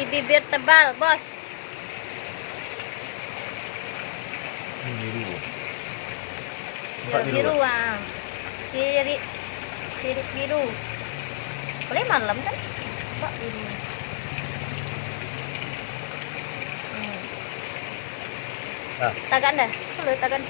Si bibir tebal, bos. Biru. Ya, biru ah. Sirip biru. Boleh malam kan? Pak biru. Ah. Tagan dah. Kalau tagan.